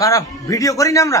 কারা? ভিডিও করি না আমরা?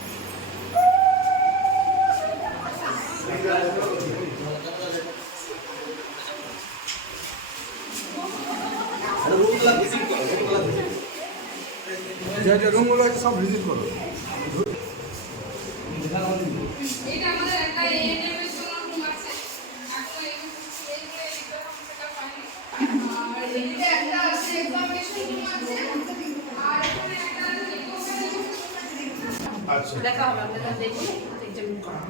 যে যে রুমগুলো আছে সব ভিজিট করো। এটা আমাদের একটা এএনএম এর জন্য রুম আছে। একটা এইগুলো এইগুলো সেটা পাইনি। আর এদিকে একটা আছে এক্সামিনেশন রুম আছে। আর এখানে একটা আছে আচ্ছা। দেখা হবে আপনারা দেখে এক্সামিন করা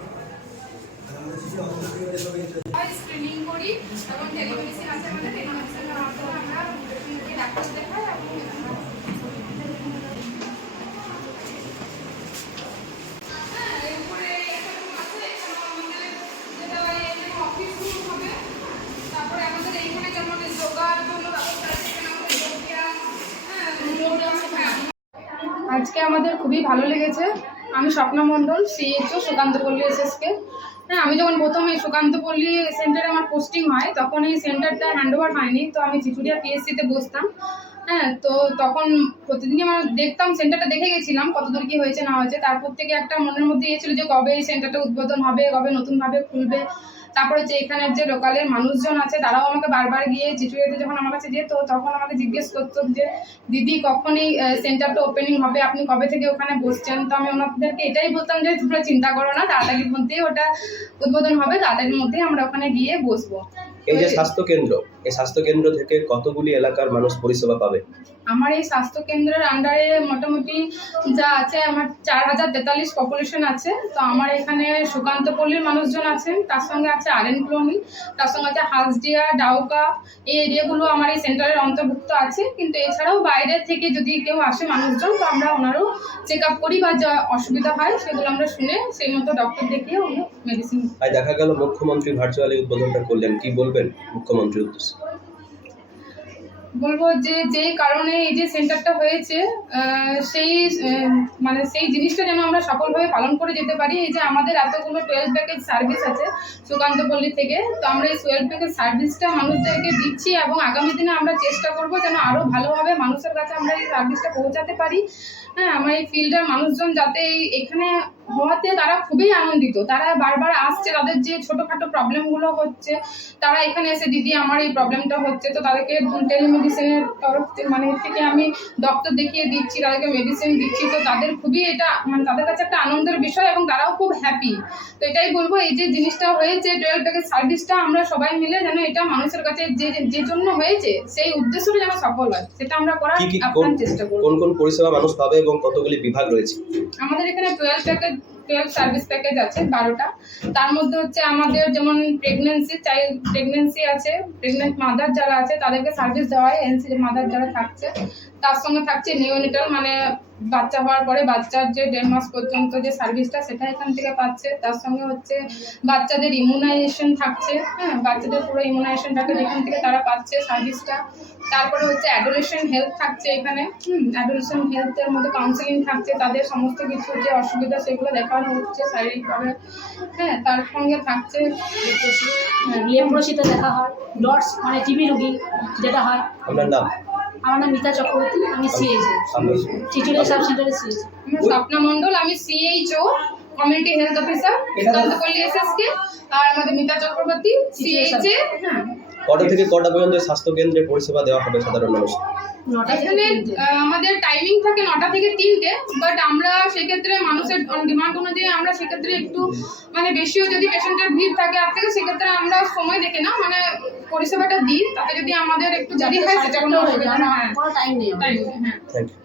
হ্যাঁ, হ্যাঁ, হ্যাঁ। আজকে আমাদের খুবই ভালো লেগেছে। আমি স্বপ্না মণ্ডল সিএইচও সুকান্তপল্লী এসএসকে হ্যাঁ আমি যখন প্রথমে সুকান্তপল্লী সেন্টারে আমার পোস্টিং হয় তখন এই সেন্টারটা হ্যান্ড ওভার হয়নি, তো আমি চিচুড়িয়া পিএসসিতে বসতাম। হ্যাঁ তো তখন প্রতিদিনই আমার দেখতাম সেন্টারটা দেখে গেছিলাম কতদূর কি হয়েছে, না হয়েছে। তারপর থেকে একটা মনের মধ্যে ইয়ে ছিল যে, কবে এই সেন্টারটা উদ্বোধন হবে, কবে নতুনভাবে খুলবে। তারপরে যে এখানের যে লোকালের মানুষজন আছে, তারাও আমাকে বারবার গিয়ে চিচুড়িয়াতে যখন আমার কাছে যেত, তখন আমাকে জিজ্ঞেস করতো যে, দিদি, কখন এই সেন্টারটা ওপেনিং হবে? আপনি কবে থেকে ওখানে বসছেন? তো আমি ওনাদেরকে এটাই বলতাম যে, তোমরা চিন্তা করো না, তাড়াতাড়ির মধ্যেই ওটা উদ্বোধন হবে, তাড়াতাড়ির মধ্যেই আমরা ওখানে গিয়ে বসবো। এই যে স্বাস্থ্য কেন্দ্র এই স্বাস্থ্য কেন্দ্র থেকে কতগুলি এলাকার মানুষ পরিষেবা পাবে? আমার এই স্বাস্থ্য কেন্দ্রের আন্ডারে মোটামুটি যা আছে আমার চার হাজার তেতাল্লিশ পপুলেশন আছে। তো আমার এখানে সুকান্তপল্লীর মানুষজন আছেন তার সঙ্গে আছে আরএন কলোনি তার সঙ্গে আছে হাসডিয়া ডাউকা এই এরিয়াগুলো আমার এই সেন্টারের অন্তর্ভুক্ত আছে। কিন্তু এছাড়াও বাইরে থেকে যদি কেউ আসে মানুষজন তো আমরা ওনারও চেক আপ করি বা যা অসুবিধা হয় সেগুলো আমরা শুনে সেই মতো ডক্টর দেখিয়ে ওনার মেডিসিন আর দেখা গেল মুখ্যমন্ত্রী ভার্চুয়ালি উদ্বোধনটা করলেন। কি বলবেন মুখ্যমন্ত্রীর উদ্দেশ্যে? বলব যে, যেই কারণে এই যে সেন্টারটা হয়েছে সেই মানে সেই জিনিসটা যেন আমরা সফলভাবে পালন করে যেতে পারি। এই যে আমাদের এতগুলো টুয়েলভ প্যাকেজ সার্ভিস আছে সুকান্তপল্লী থেকে, তো আমরা এই টুয়েলভ প্যাকেজ সার্ভিসটা মানুষদেরকে দিচ্ছি এবং আগামী দিনে আমরা চেষ্টা করব যেন আরও ভালোভাবে মানুষের কাছে আমরা এই সার্ভিসটা পৌঁছাতে পারি। হ্যাঁ আমার এই ফিল্ডের মানুষজন যাতে এই, এখানে হওয়াতে তারা খুবই আনন্দিত। তারা বারবার আসছে তাদের যে ছোটোখাটো প্রবলেমগুলো হচ্ছে তারা এখানে এসে দিদি আমার এই প্রবলেমটা হচ্ছে। তো তাদেরকে টেলিমেডিসিনের তরফ থেকে মানে থেকে আমি ডক্টর দেখিয়ে দিচ্ছি তাদেরকে মেডিসিন দিচ্ছি। তো তাদের খুবই এটা মানে তাদের কাছে একটা আনন্দের বিষয় এবং তারাও খুব হ্যাপি তো এটাই বলব এই যে জিনিসটা হয়েছে টুয়েলভ সার্ভিসটা আমরা সবাই মিলে যেন এটা মানুষের কাছে যে যে জন্য হয়েছে সেই উদ্দেশ্যটা যেন সফল হয় সেটা আমরা করার আপ্রাণ চেষ্টা করব। কোন কোন পরিষেবা মানুষ পাবে এবং কতগুলি বিভাগ রয়েছে? আমাদের এখানে টুয়েলভ টুয়েলভ সার্ভিস প্যাকেজ আছে, বারোটা। তার মধ্যে হচ্ছে আমাদের যেমন প্রেগনেন্সি চাইল্ড প্রেগনেন্সি আছে প্রেগনেন্ট মাদার যারা আছে, তাদেরকে সার্ভিস দেওয়া হয় এনসি মাদার যারা থাকছে, তার সঙ্গে থাকছে নিওনিটাল মানে বাচ্চা হওয়ার পরে বাচ্চার যে দেড় মাস পর্যন্ত যে সার্ভিসটা সেটা এখান থেকে পাচ্ছে। তার সঙ্গে হচ্ছে বাচ্চাদের ইমিউনাইজেশন থাকছে হ্যাঁ বাচ্চাদের পুরো ইমিউনাইজেশন থাকে, যেখান থেকে তারা পাচ্ছে সার্ভিসটা তারপরে হচ্ছে অ্যাডোলেশন হেলথ থাকছে এখানে। হুম অ্যাডোলেশন হেলথের মধ্যে কাউন্সিলিং থাকছে তাদের সমস্ত কিছু যে অসুবিধা সেগুলো দেখানো হচ্ছে শারীরিকভাবে। হ্যাঁ তার সঙ্গে থাকছে হ্যাঁ, লেপ্রোসিতে দেখা হয় ডটস মানে টিবি রুগী যেটা হয়। আপনার নাম? আমার নাম মিতা চক্রবর্তী আমি সিএইচে আপনার চিচুড়িয়া সাব সেন্টারে সিএইচে আমার স্বপ্না মণ্ডল আমি CHO community health officer Sukantapally SSK আর আমাদের মিতা চক্রবর্তী সিএইচএ হ্যাঁ। কটা থেকে কটা পর্যন্ত স্বাস্থ্য কেন্দ্রে পরিষেবা দেওয়া হবে সাধারণ মানুষ? এখানে আমাদের টাইমিং থাকে নটা থেকে তিনটে বাট আমরা সেক্ষেত্রে মানুষের ডিমান্ড অনুযায়ী আমরা সেক্ষেত্রে একটু মানে বেশিও যদি পেশেন্টের ভিড় থাকে আর থেকে সেক্ষেত্রে আমরা সময় দেখে না মানে পরিষেবাটা দিই তাতে যদি আমাদের একটু দেরি হয় সেটা কোনো টাইম নেই। হ্যাঁ থ্যাংক ইউ